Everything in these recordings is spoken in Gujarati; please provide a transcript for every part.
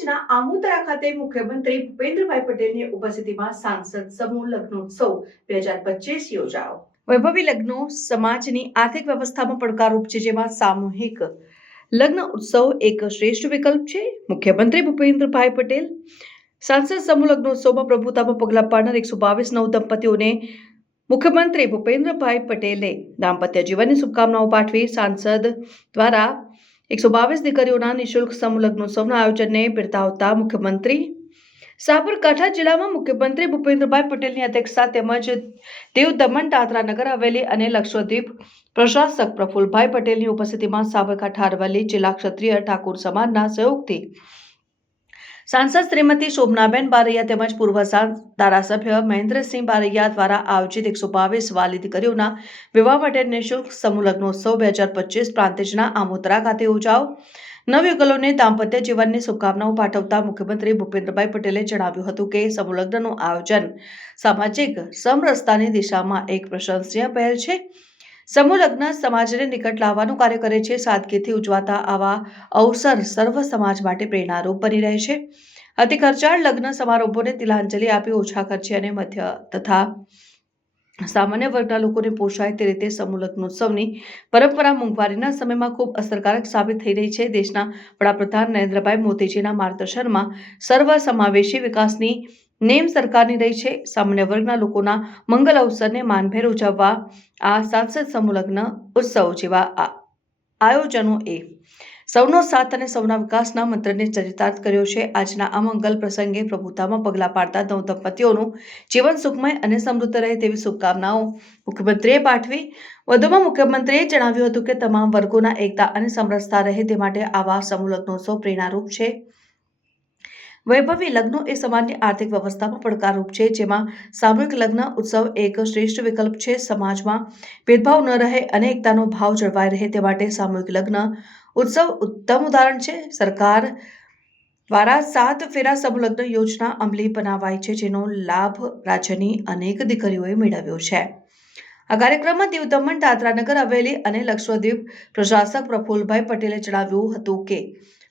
પ્રાંતિજના આમોદરા ખાતે મુખ્યમંત્રી ભૂપેન્દ્રભાઈ પટેલની ઉપસ્થિતિમાં સાંસદ સમૂહ લગ્નોત્સવ બે હજાર પચીસ યોજાયો. વૈભવી લગ્નો સમાજની આર્થિક વ્યવસ્થામાં પડકારરૂપ છે, જેમાં સામૂહિક લગ્ન ઉત્સવ એક શ્રેષ્ઠ વિકલ્પ છે. મુખ્યમંત્રી ભૂપેન્દ્રભાઈ પટેલ સાંસદ સમૂહ લગ્નોત્સવમાં પ્રભુતામાં પગલાં પાડનાર એકસો બાવીસ નવ દંપતીઓને મુખ્યમંત્રી ભૂપેન્દ્રભાઈ પટેલે દાંપત્ય જીવનની શુભકામનાઓ પાઠવી સાંસદ દ્વારા એકસો બાવીસ દીકરીઓના નિઃશુલ્ક સમલગ્નોત્સવના આયોજનને બિરદાવતા મુખ્યમંત્રી. સાબરકાંઠા જિલ્લામાં મુખ્યમંત્રી ભૂપેન્દ્રભાઈ પટેલની અધ્યક્ષતા તેમજ દેવ દમણ દાદરા નગર હવેલી અને લક્ષદ્વીપ પ્રશાસક પ્રફુલભાઈ પટેલની ઉપસ્થિતિમાં સાબરકાંઠા અરવલ્લી જિલ્લા ક્ષત્રિય ઠાકોર સમાજના સહયોગથી સાંસદ શ્રીમતી શોભનાબેન બારૈયા તેમજ પૂર્વ ધારાસભ્ય મહેન્દ્રસિંહ બારૈયા દ્વારા આયોજિત એકસો બાવીસ વાલી દીકરીઓના વિવાહ માટે નિઃશુલ્ક સમૂહલગ્નોત્સવ બે હજાર પચીસ પ્રાંતિજના આમોદરા ખાતે યોજાઓ નવયુગલોને દાંપત્ય જીવનની શુભકામનાઓ પાઠવતા મુખ્યમંત્રી ભૂપેન્દ્રભાઈ પટેલે જણાવ્યું હતું કે સમૂહલગ્નનું આયોજન સામાજિક સમરસતાની દિશામાં એક પ્રશંસનીય પહેલ છે. સમૂહ લગ્ન સમાજને નિકટ લાવવાનું કાર્ય કરે છે. સાદગીથી ઉજવાતા આવા અવસર સર્વ સમાજ માટે પ્રેરણારૂપ બની રહે છે. અતિ ખર્ચાળ લગ્ન સમારોહોને તિલાંજલિ આપી ઓછા ખર્ચે અને મધ્ય તથા સામાન્ય વર્ગના લોકોને પોષાય તે રીતે સમૂહ લગ્નોત્સવની પરંપરા મોંઘવારીના સમયમાં ખૂબ અસરકારક સાબિત થઈ રહી છે. દેશના વડાપ્રધાન નરેન્દ્રભાઈ મોદીજીના માર્ગદર્શનમાં સર્વ સમાવેશી વિકાસની નેમ સરકારની રહી છે. સામાન્ય વર્ગના લોકોના મંગલ અવસરને માનભેર ઉજવવા આ સાંસદ સમુલગ્ન લગ્ન ઉત્સવ જેવા આયોજનો એ સૌનો સાથ અને સૌના વિકાસના મંત્રને ચરિતાર્થ કર્યો છે. આજના આ મંગલ પ્રસંગે પ્રભુતામાં પગલાં પાડતા નવ દંપતીઓનું જીવન સુખમય અને સમૃદ્ધ રહે તેવી શુભકામનાઓ મુખ્યમંત્રીએ પાઠવી. વધુમાં મુખ્યમંત્રીએ જણાવ્યું હતું કે તમામ વર્ગોના એકતા અને સમરસતા રહે તે માટે આવા સમૂહ લગ્નોત્સવ પ્રેરણારૂપ છે. વૈભવી લગ્નો એ સમાજની આર્થિક વ્યવસ્થામાં પડકારરૂપ છે, જેમાં સામૂહિક લગ્ન, ઉત્સવ એક શ્રેષ્ઠ વિકલ્પ છે. સમાજમાં ભેદભાવ ન રહે અને એકતાનો ભાવ જળવાઈ રહે તે માટે સામૂહિક લગ્ન, ઉત્સવ ઉત્તમ ઉદાહરણ છે. સરકાર દ્વારા સાત ફેરા સમૂહ લગ્ન યોજના અમલી બનાવાઈ છે, જેનો લાભ રાજ્યની અનેક દીકરીઓએ મેળવ્યો છે. આ કાર્યક્રમમાં દીવ દમણ દાદરાનગર હવેલી અને લક્ષદ્વીપ પ્રશાસક પ્રફુલભાઈ પટેલે જણાવ્યું હતું કે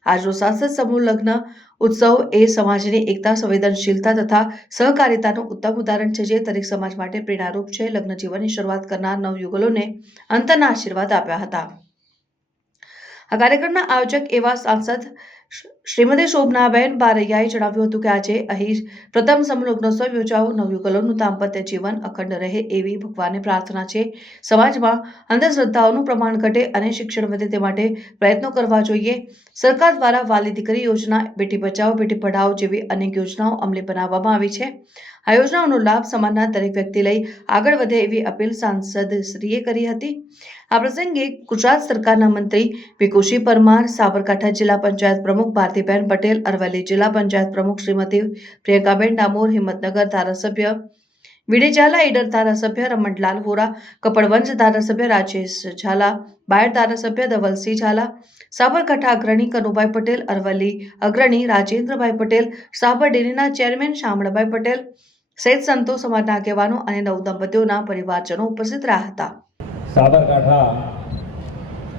આજનો સાંસદ સમૂહ લગ્ન ઉત્સવ એ સમાજની એકતા, સંવેદનશીલતા તથા સહકારિતાનું ઉત્તમ ઉદાહરણ છે જે દરેક સમાજ માટે પ્રેરણારૂપ છે. લગ્ન જીવનની શરૂઆત કરનાર નવયુગલોને અંતના આશીર્વાદ આપ્યા હતા. આ કાર્યક્રમના આયોજક એવા સાંસદ શ્રીમતી શોભનાબેન બારૈયાએ જણાવ્યું હતું કે આજે અહીં પ્રથમ સમૂહ લગ્નોત્સવ યોજાયો. નવયુગલોનું દાંપત્ય જીવન અખંડ રહે એવી ભગવાનને પ્રાર્થના છે. સમાજમાં અંધશ્રદ્ધાઓનું પ્રમાણ ઘટે અને શિક્ષણ વધે તે માટે પ્રયત્નો કરવા જોઈએ. સરકાર દ્વારા વાલી દીકરી યોજના, બેટી બચાવો, બેટી પઢાઓ જેવી અનેક યોજનાઓ અમલી બનાવવામાં આવી છે. આ યોજનાઓનો લાભ સમાજના દરેક વ્યક્તિ લઈ આગળ વધે એવી અપીલ સાંસદ શ્રીએ કરી હતી. આ પ્રસંગે ગુજરાત સરકારના મંત્રી વિકુશી પરમાર, સાબરકાંઠા જિલ્લા પંચાયત પ્રમુખ ભારતીબેન પટેલ, અરવલ્લી જિલ્લા પંચાયત પ્રમુખ શ્રીમતી પ્રિયંકાબેન ડામોર, હિંમતનગર ધારાસભ્ય વિડેજાલા ઈડર ધારાસભ્ય રમણલાલ વોરા, કપડવંજ ધારાસભ્ય રાજેશ ઝાલા, બાયડ ધારાસભ્ય ધવલસિંહ ઝાલા, સાબરકાંઠા અગ્રણી કનુભાઈ પટેલ, અરવલ્લી અગ્રણી રાજેન્દ્રભાઈ પટેલ સાબર ડેરીના ચેરમેન શામળભાઈ પટેલ સહિત સંતો સમાજના આગેવાનો અને નવ દંપતીઓના પરિવારજનો ઉપસ્થિત રહ્યા હતા. સાબરકાંઠા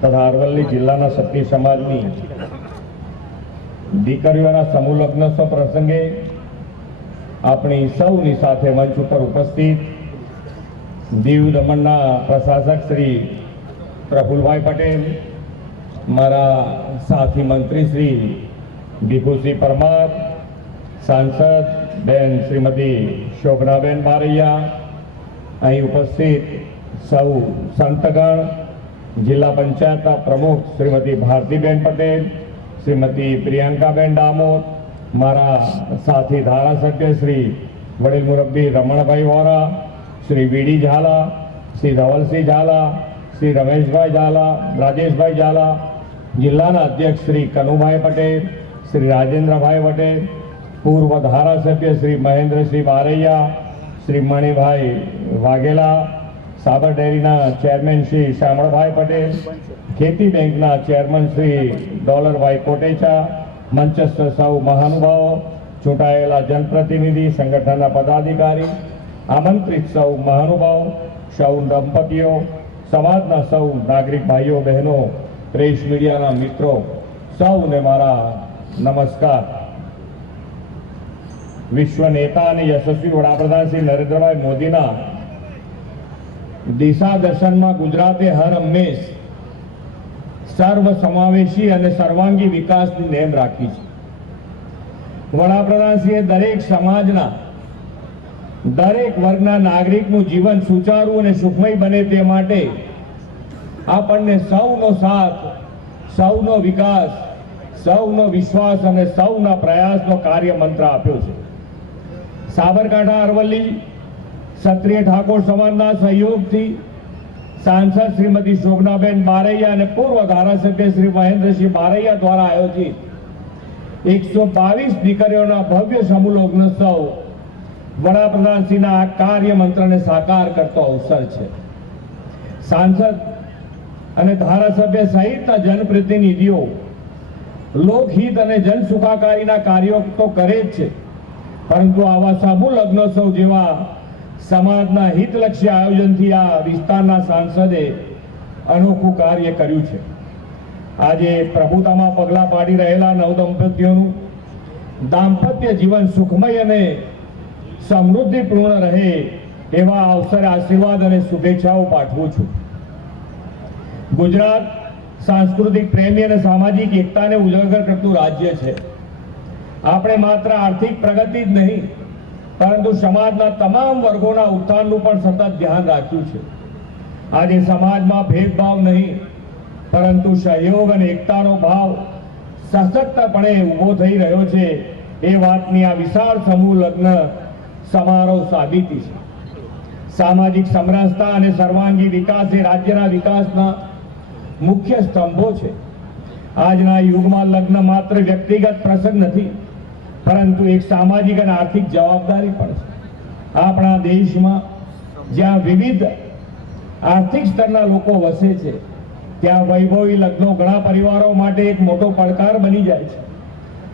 તથા અરવલ્લી જિલ્લાના ક્ષત્રિય સમાજની દીકરીઓના સમૂહ લગ્નોત્સવ પ્રસંગે આપણી સૌની સાથે મંચ ઉપર ઉપસ્થિત દીવ દમણના પ્રશાસક શ્રી પ્રફુલભાઈ પટેલ, મારા સાથી મંત્રી શ્રી ભીખુસિંહ પરમાર, સાંસદ બેન શ્રીમતી શોભનાબેન બારૈયા, અહીં ઉપસ્થિત સૌ સંતગણ, જિલ્લા પંચાયતના પ્રમુખ શ્રીમતી ભારતીબેન પટેલ, શ્રીમતી પ્રિયંકાબેન ડામોર મારા સાથી ધારાસભ્ય શ્રી વડીલ મુરબ્બી રમણભાઈ વોરા, શ્રી વીડી ઝાલા, શ્રી ધવલસિંહ ઝાલા, શ્રી રમેશભાઈ ઝાલા, રાજેશભાઈ ઝાલા, જિલ્લાના અધ્યક્ષ શ્રી કનુભાઈ પટેલ, શ્રી રાજેન્દ્રભાઈ પટેલ પૂર્વ ધારાસભ્ય શ્રી મહેન્દ્રસિંહ બારૈયા શ્રી મણિભાઈ વાઘેલા, સાબર ડેરીના ચેરમેન શ્રી શામળભાઈ પટેલ, ખેતી બેંકના ચેરમેન શ્રી ડોલરભાઈ કોટેચા, મંચસ્થ સૌ મહાનુભાવો, ચૂંટાયેલા જનપ્રતિનિધિ, સંગઠનના પદાધિકારી, આમંત્રિત સૌ મહાનુભાવો, સૌ દંપતીઓ, સમાજના સૌ નાગરિક ભાઈઓ, બહેનો, પ્રેસ મીડિયાના મિત્રો, સૌને મારા નમસ્કાર. વિશ્વ નેતા અને યશસ્વી વડાપ્રધાન શ્રી નરેન્દ્રભાઈ મોદીના દિશા દર્શનમાં ગુજરાતે હર હંમેશ સર્વ સમાવેશી અને સર્વાંગી વિકાસની નેમ રાખી છે. વડાપ્રધાનશ્રીએ દરેક સમાજના, દરેક વર્ગના નાગરિકનું જીવન સુચારું અને સુખમય બને તે માટે આપણને સૌનો સાથ, સૌનો વિકાસ, સૌનો વિશ્વાસ અને સૌના પ્રયાસનો કાર્ય મંત્ર આપ્યો છે. સાબરકાંઠા, અરવલ્લી, ક્ષત્રિય ઠાકોર સમાજના સહયોગથી સાંસદ શ્રીમતી શોભનાબેન બારૈયા અને પૂર્વ ધારાસભ્ય શ્રી મહેન્દ્રસિંહ બારૈયા દ્વારા આયોજિત એકસો બાવીસ દીકરીઓના ભવ્ય સમૂહ લગ્નોત્સવ વડાપ્રધાનશ્રીના આ કાર્ય મંત્રને સાકાર કરતો અવસર છે. સાંસદ અને ધારાસભ્ય સહિતના જનપ્રતિનિધિઓ લોકહિત અને જન સુખાકારીના કાર્યો તો કરે જ છે. પરંતુ આવા સમૂહ લગ્નોત્સવ જેવા સમાજના હિતલક્ષી આયોજનથી આ વિસ્તારના સાંસદે અનોખું કાર્ય કર્યું છે. આજે પ્રભુતામાં પગલાં પાડી રહેલા નવદંપતીઓનું દાંપત્ય જીવન સુખમય અને સમૃદ્ધિપૂર્ણ રહે એવા અવસરે આશીર્વાદ અને શુભેચ્છાઓ પાઠવું છું. ગુજરાત સાંસ્કૃતિક પ્રેમી અને સામાજિક એકતાને ઉજાગર કરતું રાજ્ય છે. આપણે માત્ર આર્થિક પ્રગતિ જ નહીં, પરંતુ સમાજના તમામ વર્ગોના ઉત્થાનનું પણ સતત ધ્યાન રાખ્યું છે. આજે સમાજમાં ભેદભાવ નહીં, પરંતુ સહયોગ અને એકતાનો ભાવ સશક્તપણે ઊભો થઈ રહ્યો છે, એ વાતની આ વિશાળ સમૂહ લગ્ન સમારોહ સાબિતી છે. સામાજિક સમરસતા અને સર્વાંગી વિકાસ એ રાજ્યના વિકાસના મુખ્ય સ્તંભો છે. આજના યુગમાં લગ્ન માત્ર વ્યક્તિગત પ્રસંગ નથી પરંતુ એક સામાજિક અને આર્થિક જવાબદારી પણ છે. આપણા દેશમાં જ્યાં વિવિધ આર્થિક સ્તરના લોકો વસે છે, ત્યાં વૈભવી લગ્નો ઘણા પરિવારો માટે એક મોટો પડકાર બની જાય છે.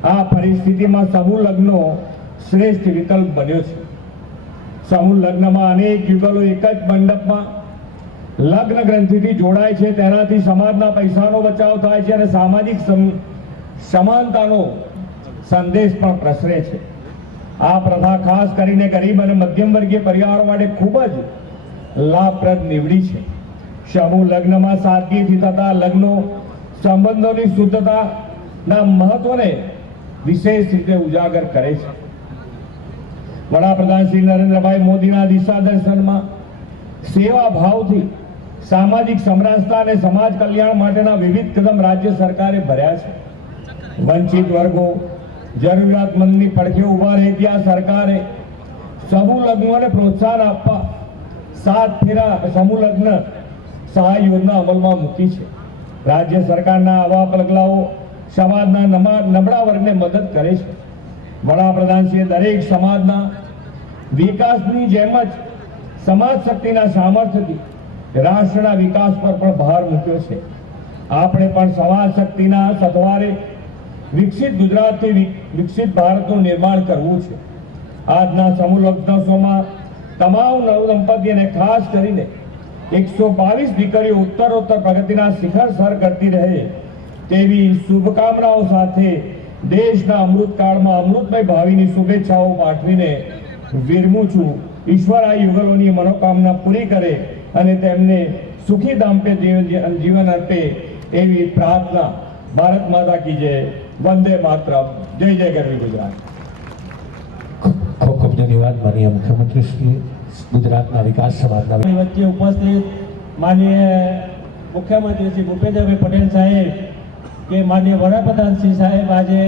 આ પરિસ્થિતિમાં સમૂહ લગ્નો શ્રેષ્ઠ વિકલ્પ બન્યો છે. સમૂહ લગ્નમાં અનેક યુગલો એક જ મંડપમાં લગ્ન ગ્રંથિથી જોડાય છે. તેનાથી સમાજના પૈસાનો બચાવ થાય છે અને સામાજિક સમ- સમાનતાનો સંદેશ પણ પ્રસરે છે. આ પ્રથા ખાસ કરીને ગરીબ અને મધ્યમ વર્ગીય પરિવારો માટે ખૂબ જ લાભપ્રદ નીવડી છે. સમૂહ લગ્નમાં સાદગીથી થતા લગ્નો સંબંધોની શુદ્ધતાના મહત્વને વિશેષ રીતે ઉજાગર કરે છે. વડાપ્રધાન શ્રી નરેન્દ્રભાઈ મોદીના દિશા દર્શનમાં સેવા ભાવથી સામાજિક સમરસતા અને સમાજ કલ્યાણ માટેના વિવિધ કદમ રાજ્ય સરકારે ભર્યા છે. વંચિત વર્ગો જરૂરિયાતમંદની પડખે ઊભા રહે ત્યાં સરકારે. સમૂહ લગ્નોને પ્રોત્સાહન આપવા સાત ફેરા સમૂહ લગ્ન સહાય યોજના અમલમાં મૂકી છે. રાજ્ય સરકારના આવા પગલાઓ સમાજના નમા- નબળા વર્ગને મદદ કરે છે. વડાપ્રધાનશ્રીએ દરેક સમાજના વિકાસની જેમ જ સમાજ શક્તિના સામર્થ્યથી રાષ્ટ્રના વિકાસ પર પણ ભાર મૂક્યો છે. આપણે પણ સમાજ શક્તિના સથવારે વિકસિત ગુજરાતથી વિકસિત ભારતનું નિર્માણ કરવું છે. આજના સમૂહ લગ્નોત્સવમાં તમામ નવદંપતીને ખાસ કરીને એકસો બાવીસ દીકરીઓ ઉત્તરોત્તર પ્રગતિના શિખર સર કરતી રહે તેવી શુભકામનાઓ સાથે દેશના અમૃતકાળમાં અમૃતમય ભાવિની શુભેચ્છાઓ પાઠવીને વિરમું છું. ઈશ્વર આ યુગલોની મનોકામના પૂરી કરે અને તેમને સુખી દાંપે જીવન જીવન અર્પે એવી પ્રાર્થના ભારત માતા કી જય વંદે માતરમ જય જય ગરવી ગુજરાત. ખૂબ ખૂબ ધન્યવાદ માનીય મુખ્યમંત્રી શ્રી ગુજરાતના વિકાસ સમાજના વચ્ચે ઉપસ્થિત માનીય મુખ્યમંત્રી શ્રી ભૂપેન્દ્રભાઈ પટેલ સાહેબ કે માનીય વડાપ્રધાન શ્રી સાહેબ આજે